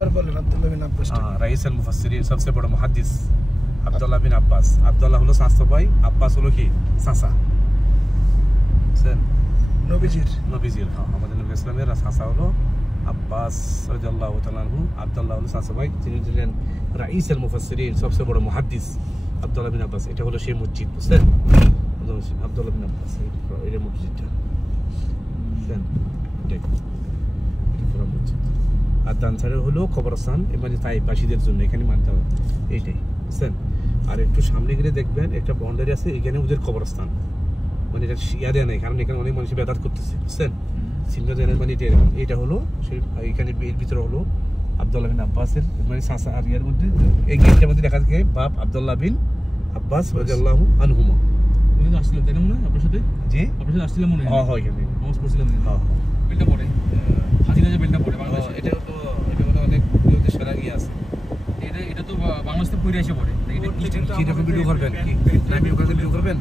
Rice আল মুফাসসিরিন সবচেয়ে বড় মুহাদ্দিস আব্দুল্লাহ বিন আব্বাস। আব্দুল্লাহ হলো চাচা ভাই, আব্বাস হলো কি চাচা, বুঝছেন? নবীজির হ্যাঁ, আমাদের নবী ইসলামের চাচা হলো আব্বাস রাদিয়াল্লাহু তাআলা আনহু। আব্দুল্লাহ হলো চাচা ভাই, তিনি ছিলেন রাইস আল মুফাসসিরিন সবচেয়ে বড় মুহাদ্দিস আব্দুল্লাহ বিন আব্বাস। এটা হলো সেই মসজিদ, বুঝছেন? আব্দুল্লাহ বিন আব্বাস এই মসজিদটা, বুঝছেন? এটা পুরো মসজিদ। আর ডান সাইডে হলো কবরস্থান, মানে তাইবাসীদের জন্য এখানে মানতে হবে এইটাই, বুঝছেন? আর একটু সামনে গেলে দেখবেন একটা বাউন্ডারি আছে, এখানে ওদের কবরস্থান, মানে এটা শিয়া দেয় নাই, কারণ এখানে অনেক মানুষ বেদাত করতেছে, বুঝছেন? চিহ্ন দেয় মানে এটা এরকম। এইটা হলো সেই এখানে এর ভিতরে হলো আব্দুল্লাহ বিন আব্বাসের মানে চাচা। আর ইয়ার মধ্যে এই গেটটার মধ্যে দেখা যায় বাপ আব্দুল্লাহ বিন আব্বাস রাদিয়াল্লাহু আনহুমা। উনি তো আসছিলেন তাই না মনে হয় আপনার সাথে? জি, আপনার সাথে আসছিলেন মনে হয়? হ্যাঁ হ্যাঁ, এখানে নামাজ পড়ছিলেন। হ্যাঁ হ্যাঁ, বেলটা পড়ে হাজিরা যে বেলটা পড়ে বাংলাদেশে, এটা হলো অনেক লোকের সারা গিয়ে আছে। এটা তো বাংলাদেশ থেকে পড়ে এসে পড়ে। কি রকম ভিডিও করবেন, কি লাইভ ভিডিও করবেন?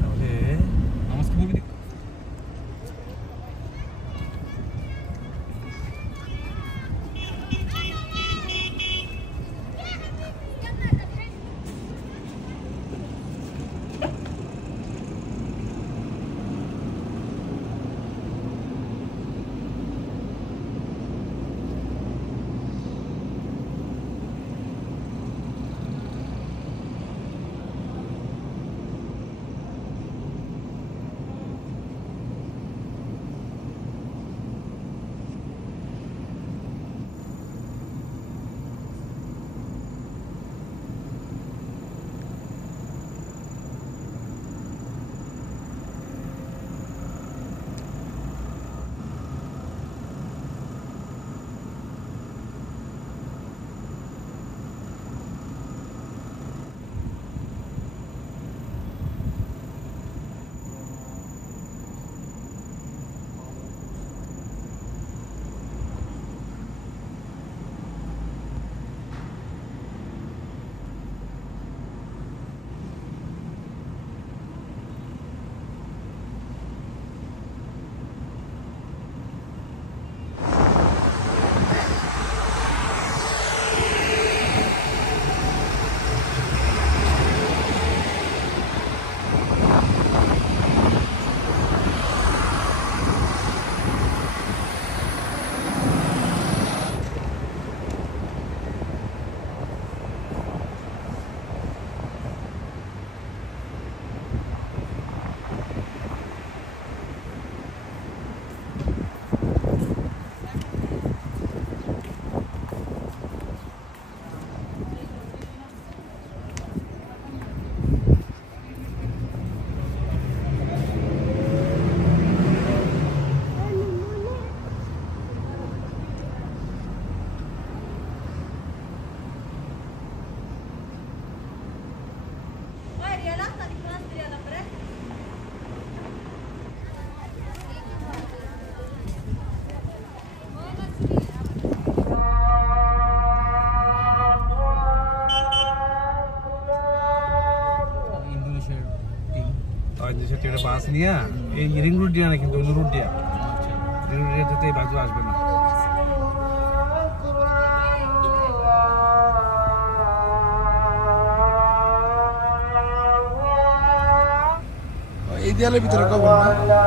তাহলে নামাজ কি পড়বি? বাস নিয়ে এই রিং রোড দিয়া না, কিন্তু অন্য রোড দিয়া, রিং রোড দিয়ে যেতে এই বাসও আসবে না। এই দেয়ালের ভিতরে কবর না।